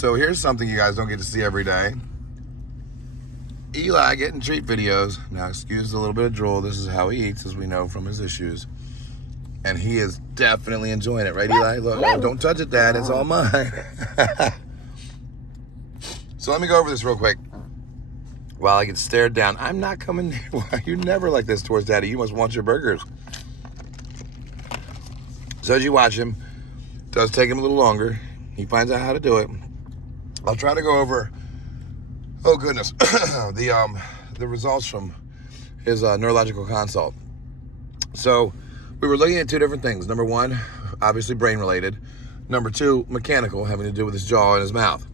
So here's something you guys don't get to see every day. Eli getting treat videos. Now, excuse a little bit of drool. This is how he eats, as we know from his issues. And he is definitely enjoying it, right, Eli? Look, oh, don't touch it, Dad. It's all mine. So let me go over this real quick while I get stared down. I'm not coming near. You're never like this towards Daddy. You must want your burgers. So as you watch him, it does take him a little longer. He finds out how to do it. I'll try to go over, oh goodness, the results from his neurological consult. So we were looking at two different things. Number one, obviously brain related. Number two, mechanical, having to do with his jaw and his mouth.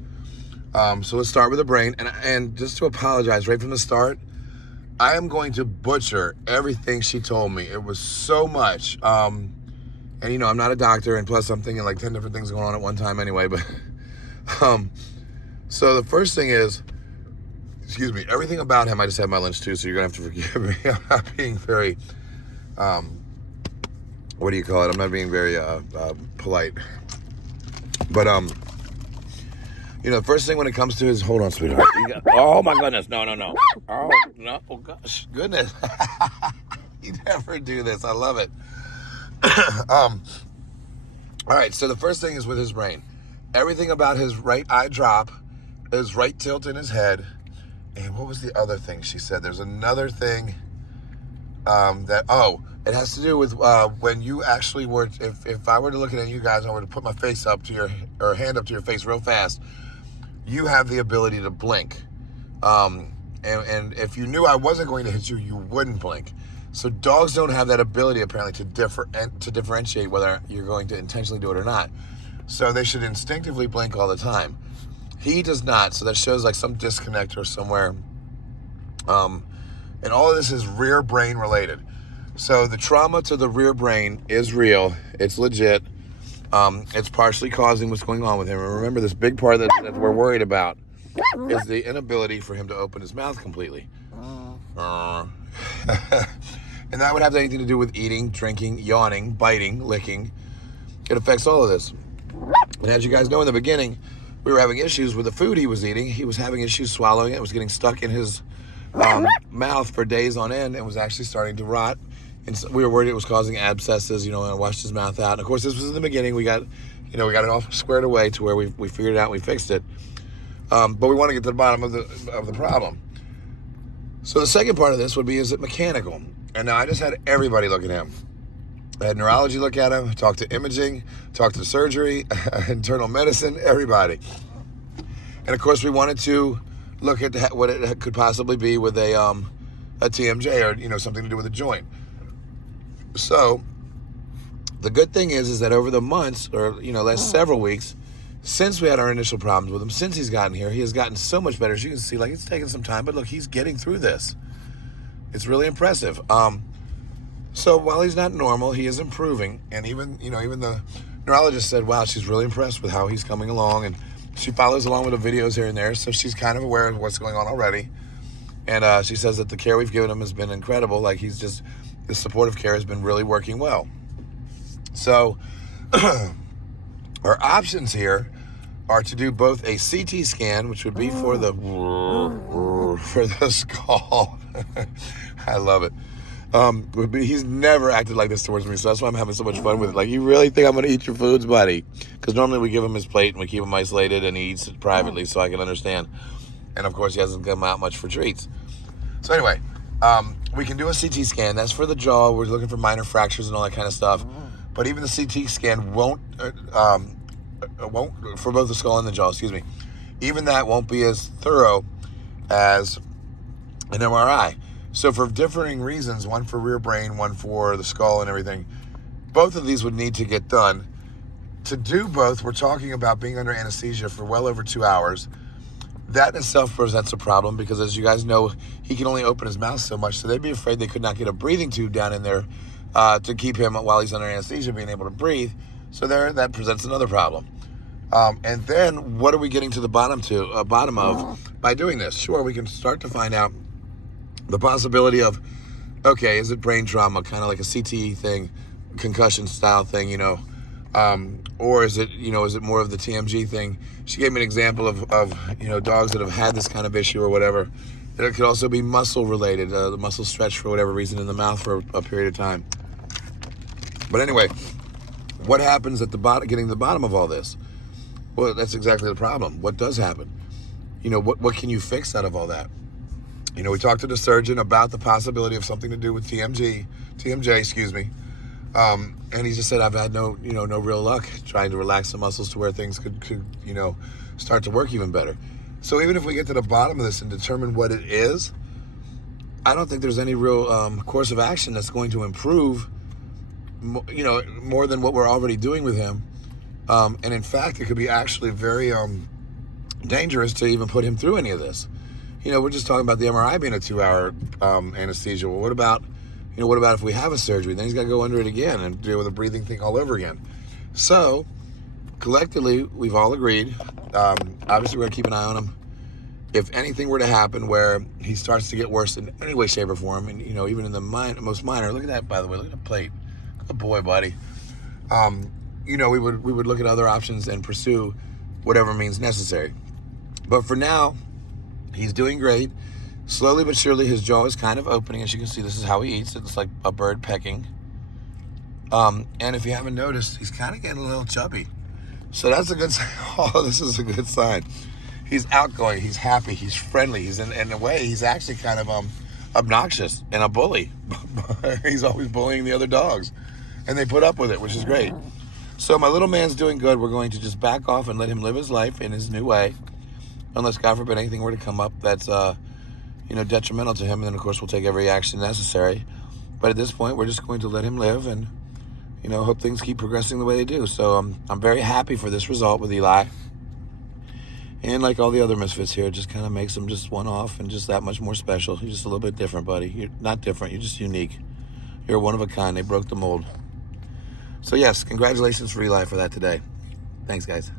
So let's start with the brain. And just to apologize right from the start, I am going to butcher everything she told me. It was so much. And you know, I'm not a doctor, and plus I'm thinking like 10 different things going on at one time anyway. But so the first thing is, excuse me, everything about him, I just had my lunch too, so you're gonna have to forgive me. I'm not being very, what do you call it? I'm not being very polite. But you know, the first thing when it comes to his, hold on, sweetheart. Oh my goodness, no. Oh no, oh gosh, goodness. You never do this. I love it. All right, so the first thing is with his brain. Everything about his right eye drop, his right tilt in his head, and what was the other thing she said? There's another thing it has to do with when you actually were, if I were to look at you guys and I were to put my face up to your, or hand up to your face real fast, you have the ability to blink. And if you knew I wasn't going to hit you, you wouldn't blink. So dogs don't have that ability apparently to differentiate whether you're going to intentionally do it or not. So they should instinctively blink all the time. He does not, so that shows like some disconnect or somewhere. And all of this is rear brain related. So the trauma to the rear brain is real. It's legit. It's partially causing what's going on with him. And remember, this big part that we're worried about is the inability for him to open his mouth completely. And that would have anything to do with eating, drinking, yawning, biting, licking. It affects all of this. And as you guys know in the beginning, we were having issues with the food he was eating. He was having issues swallowing it. It was getting stuck in his mouth for days on end and was actually starting to rot. And so we were worried it was causing abscesses, you know, and I washed his mouth out. And of course, this was in the beginning. We got it all squared away to where we figured it out and we fixed it. But we want to get to the bottom of the problem. So the second part of this would be, is it mechanical? And now I just had everybody look at him. I had neurology look at him, talked to imaging, talked to surgery, internal medicine, everybody. And of course, we wanted to look at what it could possibly be with a TMJ, or, you know, something to do with a joint. So the good thing is that over the months, or, you know, last several weeks, since we had our initial problems with him, since he's gotten here, he has gotten so much better. As you can see, like, it's taken some time, but look, he's getting through this. It's really impressive. So while he's not normal, he is improving. And even the neurologist said, wow, she's really impressed with how he's coming along. And she follows along with the videos here and there. So she's kind of aware of what's going on already. And she says that the care we've given him has been incredible. Like, the supportive care has been really working well. So our options here are to do both a CT scan, which would be for the skull. I love it. He's never acted like this towards me, so that's why I'm having so much fun with it. Like, you really think I'm going to eat your foods, buddy? Because normally we give him his plate and we keep him isolated and he eats it privately so I can understand. And of course, he hasn't come out much for treats. So anyway, we can do a CT scan. That's for the jaw. We're looking for minor fractures and all that kind of stuff. But even the CT scan won't for both the skull and the jaw, excuse me. Even that won't be as thorough as an MRI. So for differing reasons, one for rear brain, one for the skull and everything, both of these would need to get done. To do both, we're talking about being under anesthesia for well over 2 hours. That in itself presents a problem because, as you guys know, he can only open his mouth so much, so they'd be afraid they could not get a breathing tube down in there to keep him, while he's under anesthesia, being able to breathe. So that presents another problem. And then what are we getting to the bottom of by doing this? Sure, we can start to find out the possibility of, okay, is it brain trauma, kind of like a CTE thing, concussion style thing, you know? Or is it, is it more of the TMG thing? She gave me an example of dogs that have had this kind of issue or whatever. That it could also be muscle related, the muscle stretch for whatever reason in the mouth for a period of time. But anyway, what happens at the bottom, getting to the bottom of all this? Well, that's exactly the problem. What does happen? What can you fix out of all that? We talked to the surgeon about the possibility of something to do with TMJ, excuse me. And he just said, I've had no real luck trying to relax the muscles to where things could start to work even better. So even if we get to the bottom of this and determine what it is, I don't think there's any real course of action that's going to improve, more than what we're already doing with him. And in fact, it could be actually very dangerous to even put him through any of this. We're just talking about the MRI being a 2-hour anesthesia. Well, what about if we have a surgery? Then he's got to go under it again and deal with a breathing thing all over again. So, collectively, we've all agreed. Obviously, we're going to keep an eye on him. If anything were to happen where he starts to get worse in any way, shape, or form, and, even in the most minor, look at that, by the way, look at the plate. Good boy, buddy. We would look at other options and pursue whatever means necessary. But for now, he's doing great. Slowly but surely, his jaw is kind of opening. As you can see, this is how he eats. It's like a bird pecking. And if you haven't noticed, he's kind of getting a little chubby. So that's a good sign. Oh, this is a good sign. He's outgoing. He's happy. He's friendly. He's in a way, he's actually kind of obnoxious and a bully. He's always bullying the other dogs. And they put up with it, which is great. So my little man's doing good. We're going to just back off and let him live his life in his new way. Unless, God forbid, anything were to come up that's, detrimental to him. And then, of course, we'll take every action necessary. But at this point, we're just going to let him live and, hope things keep progressing the way they do. So I'm very happy for this result with Eli. And like all the other misfits here, it just kind of makes him just one-off and just that much more special. You're just a little bit different, buddy. You're not different. You're just unique. You're one of a kind. They broke the mold. So, yes, congratulations for Eli for that today. Thanks, guys.